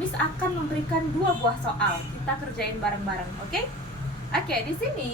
Miss akan memberikan 2 buah soal. Kita kerjain bareng-bareng, oke? Oke, di sini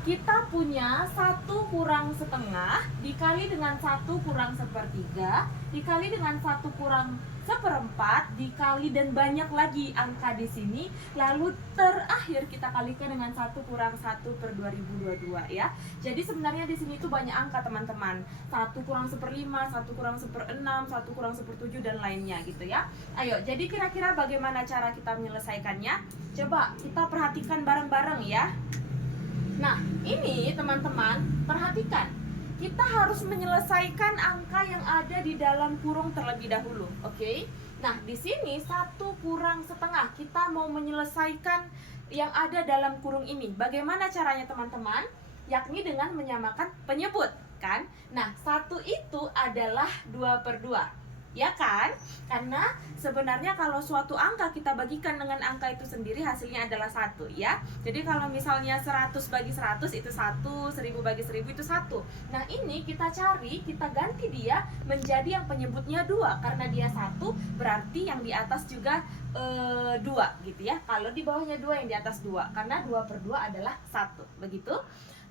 kita punya 1 kurang setengah dikali dengan 1 kurang sepertiga dikali dengan 1 kurang seperempat dikali dan banyak lagi angka di sini. Lalu terakhir kita kalikan dengan 1 kurang 1/2022 ya. Jadi sebenarnya di sini itu banyak angka teman-teman. 1 kurang 1/5, 1 kurang 1/6, 1 kurang 1/7 dan lainnya gitu ya. Ayo, jadi kira-kira bagaimana cara kita menyelesaikannya? Coba kita perhatikan bareng-bareng ya. Nah, ini teman-teman, perhatikan. Kita harus menyelesaikan angka yang ada di dalam kurung terlebih dahulu, oke? Nah, di sini 1 kurang setengah. Kita mau menyelesaikan yang ada dalam kurung ini. Bagaimana caranya teman-teman? Yakni dengan menyamakan penyebut, kan? Nah, 1 itu adalah 2/2. Ya kan? Karena sebenarnya kalau suatu angka kita bagikan dengan angka itu sendiri hasilnya adalah 1 ya. Jadi kalau misalnya 100 bagi 100 itu 1, 1000 bagi 1000 itu 1. Nah ini kita cari, kita ganti dia menjadi yang penyebutnya 2. Karena dia 1 berarti yang di atas juga 2 gitu ya. Kalau di bawahnya 2 yang di atas 2. Karena 2/2 adalah 1. Begitu.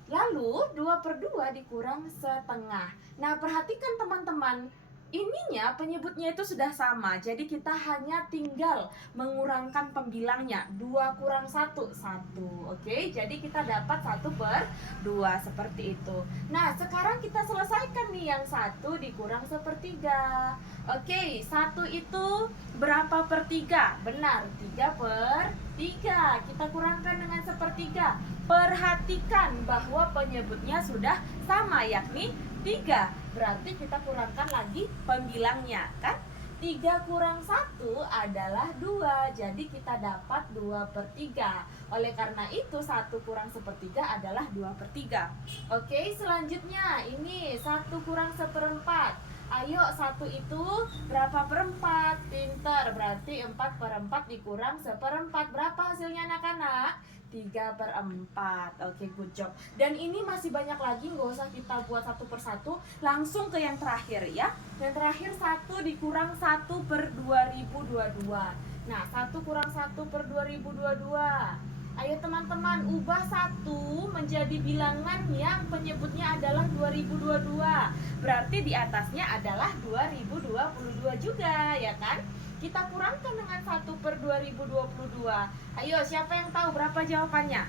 Lalu 2/2 dikurang setengah. Nah perhatikan teman-teman, ininya penyebutnya itu sudah sama. Jadi kita hanya tinggal mengurangkan pembilangnya. 2 kurang 1, 1. Oke, jadi kita dapat 1/2 seperti itu. Nah sekarang kita selesaikan nih yang 1 dikurang sepertiga. Oke, 1 itu berapa per 3? Benar, 3/3. Kita kurangkan dengan sepertiga. Perhatikan bahwa penyebutnya sudah sama, yakni 3. Berarti kita kurangkan lagi pembilangnya, kan? 3 kurang 1 adalah 2. Jadi kita dapat 2/3. Oleh karena itu 1 kurang sepertiga adalah 2/3. Oke, selanjutnya ini 1 kurang seperempat. Ayo, 1 itu berapa perempat? Pinter, berarti 4/4 dikurang seperempat. Berapa hasilnya anak-anak? 3/4. Oke, good job. Dan ini masih banyak lagi, nggak usah kita buat satu persatu. Langsung ke yang terakhir ya. Yang terakhir 1 dikurang 1/2022. Nah, 1 kurang 1/2022. Ayo teman-teman, ubah 1 menjadi bilangan yang penyebutnya adalah 2022. Berarti di atasnya adalah 2022 juga, ya kan? Kita kurangkan dengan 1/2022. Ayo, siapa yang tahu berapa jawabannya?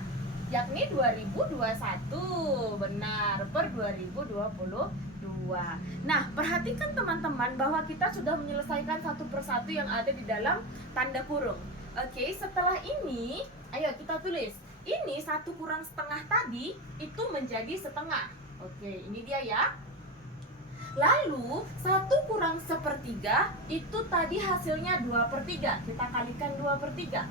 Yakni 2021. Benar, per 2022. Nah, perhatikan teman-teman bahwa kita sudah menyelesaikan satu persatu yang ada di dalam tanda kurung. Oke, setelah ini, ayo kita tulis. Ini 1 kurang setengah tadi itu menjadi setengah. Oke, ini dia ya. Lalu 1 kurang sepertiga itu tadi hasilnya 2/3. Kita kalikan 2/3.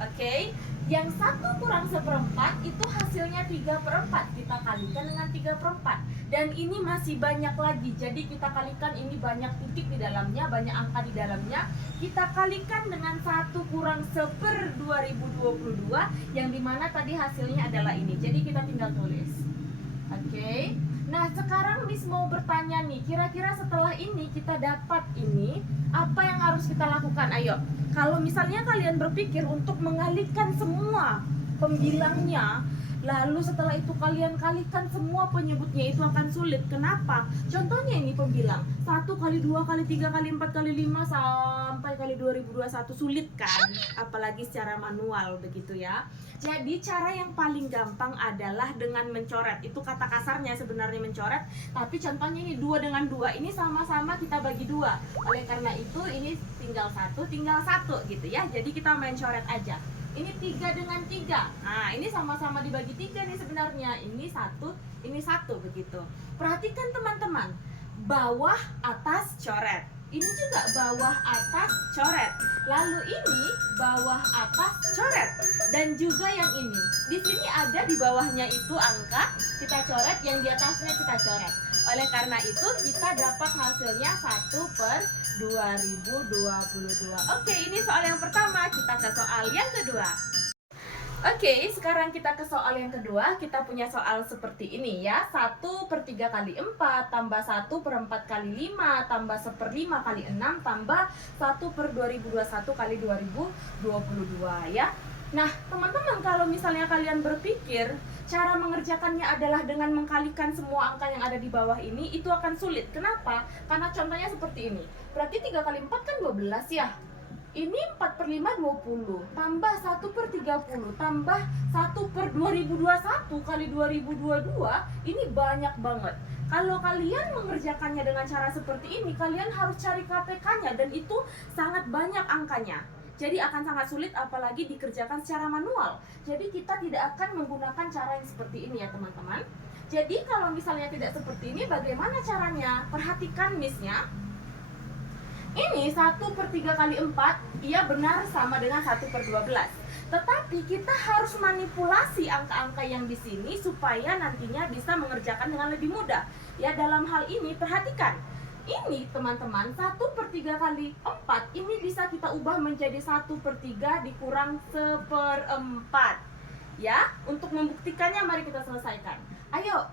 Oke, yang 1 kurang seperempat itu hasilnya 3/4. Kita kalikan dengan 3/4. Dan ini masih banyak lagi. Jadi kita kalikan, ini banyak titik di dalamnya, banyak angka di dalamnya. Kita kalikan dengan 1 kurang 1/2022 yang dimana tadi hasilnya adalah ini. Jadi kita tinggal tulis. Oke. Nah sekarang Miss mau bertanya nih, kira-kira setelah ini kita dapat ini, apa yang harus kita lakukan? Ayo, kalau misalnya kalian berpikir untuk mengalihkan semua pembilangnya, lalu setelah itu kalian kalikan semua penyebutnya, itu akan sulit. Kenapa? Contohnya ini pembilang 1 kali 2 kali 3 kali 4 kali 5 sampai kali 2021, sulit kan? Apalagi secara manual begitu ya. Jadi cara yang paling gampang adalah dengan mencoret. Itu kata kasarnya sebenarnya mencoret. Tapi contohnya ini 2 dengan 2, ini sama-sama kita bagi 2. Oleh karena itu ini tinggal 1 gitu ya. Jadi kita main coret aja. Ini 3 dengan 3. Nah ini sama-sama dibagi 3 nih sebenarnya. Ini 1 begitu. Perhatikan teman-teman, bawah atas coret. Ini juga bawah atas coret. Lalu ini bawah atas coret. Dan juga yang ini. Di sini ada di bawahnya itu angka, kita coret, yang di atasnya kita coret. Oleh karena itu kita dapat hasilnya 1/2022. Oke, ini soal yang pertama. Kita ke soal yang kedua. Oke, sekarang kita ke soal yang kedua. Kita punya soal seperti ini ya. 1/3 kali 4 tambah 1/4 kali 5 tambah 1/5 kali 6 tambah 1/2021 kali 2022 ya. Nah, teman-teman, kalau misalnya kalian berpikir cara mengerjakannya adalah dengan mengkalikan semua angka yang ada di bawah ini, itu akan sulit. Kenapa? Karena contohnya seperti ini. Berarti 3 kali 4 kan 12 ya. Ini 4/5 20 tambah 1/30 tambah 1/2021 kali 2022, ini banyak banget. Kalau kalian mengerjakannya dengan cara seperti ini, kalian harus cari KPK-nya dan itu sangat banyak angkanya. Jadi akan sangat sulit apalagi dikerjakan secara manual. Jadi kita tidak akan menggunakan cara yang seperti ini ya teman-teman. Jadi kalau misalnya tidak seperti ini, bagaimana caranya? Perhatikan miss-nya. Ini 1/3 kali 4, ia benar sama dengan 1/12. Tetapi kita harus manipulasi angka-angka yang di sini supaya nantinya bisa mengerjakan dengan lebih mudah. Ya, dalam hal ini perhatikan. Ini teman-teman, 1/3 kali 4 ini bisa kita ubah menjadi 1/3 dikurang 1/4. Ya, untuk membuktikannya mari kita selesaikan. Ayo,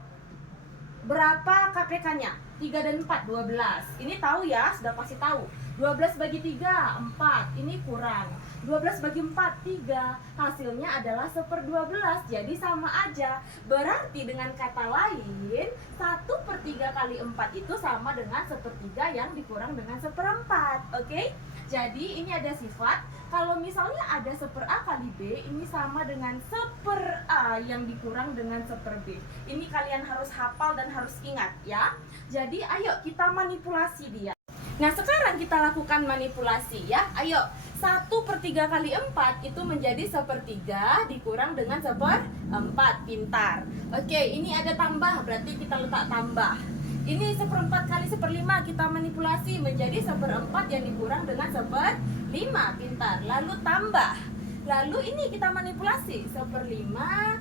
berapa KPK-nya? 3 dan 4, 12. Ini tahu ya, sudah pasti tahu. 12 bagi 3, 4. Ini kurang. 12 bagi 4, 3. Hasilnya adalah 1/12. Jadi sama aja. Berarti dengan kata lain, 1/3 kali 4 itu sama dengan 1/3 yang dikurang dengan 1/4. Oke? Jadi ini ada sifat. Kalau misalnya ada 1/A kali B, ini sama dengan 1/A yang dikurang dengan 1/B. Ini kalian harus hafal dan harus ingat ya. Jadi ayo kita manipulasi dia. Nah, sekarang kita lakukan manipulasi ya. Ayo, 1/3 kali 4 itu menjadi 1/3 dikurang dengan 1/4. Pintar. Oke, ini ada tambah, berarti kita letak tambah. Ini 1/4 kali 1/5 kita manipulasi menjadi 1/4 yang dikurang dengan 1/5. Pintar. Lalu tambah. Lalu ini kita manipulasi 1/5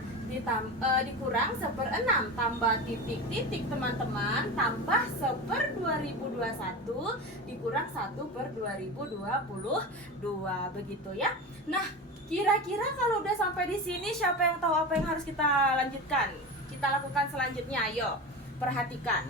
dikurang 1/6 tambah titik-titik teman-teman, tambah 1/2021 dikurang 1/2022, begitu ya. Nah, kira-kira kalau udah sampai di sini, siapa yang tahu apa yang harus kita lanjutkan? Kita lakukan selanjutnya. Ayo, perhatikan.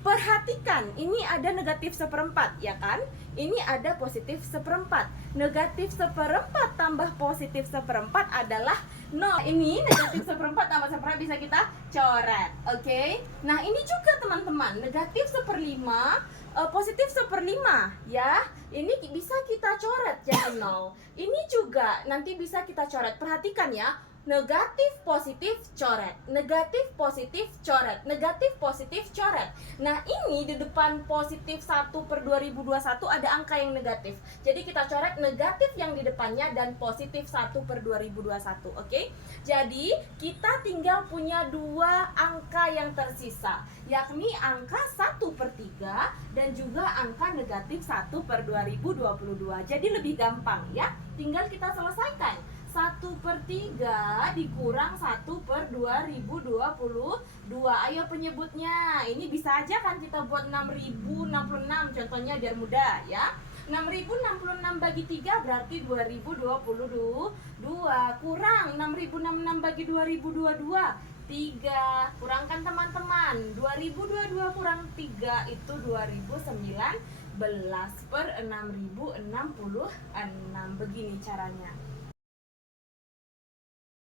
Perhatikan, ini ada negatif 1/4 ya kan? Ini ada positif 1/4. Negatif 1/4 tambah positif 1/4 adalah 0. Ini negatif 1/4 tambah 1/4 bisa kita coret. Oke? Nah, ini juga teman-teman, negatif 1/5 positif 1/5 ya. Ini bisa kita coret jadi 0. Ini juga nanti bisa kita coret. Perhatikan ya. Negatif positif coret, negatif positif coret, negatif positif coret. Nah, ini di depan positif 1/2021 ada angka yang negatif. Jadi kita coret negatif yang di depannya dan positif 1/2021. Oke? Jadi kita tinggal punya dua angka yang tersisa, yakni angka 1/3 dan juga angka negatif 1/2022. Jadi lebih gampang ya. Tinggal kita selesaikan. 1/3 dikurang 1/2022. Ayo penyebutnya. Ini bisa aja kan kita buat 6066 contohnya biar mudah ya. 6066 bagi 3 berarti 2022. Kurang 6066 bagi 2022. 3. Kurangkan teman-teman. 2022 kurang 3 itu 2019 per 6066. Begini caranya.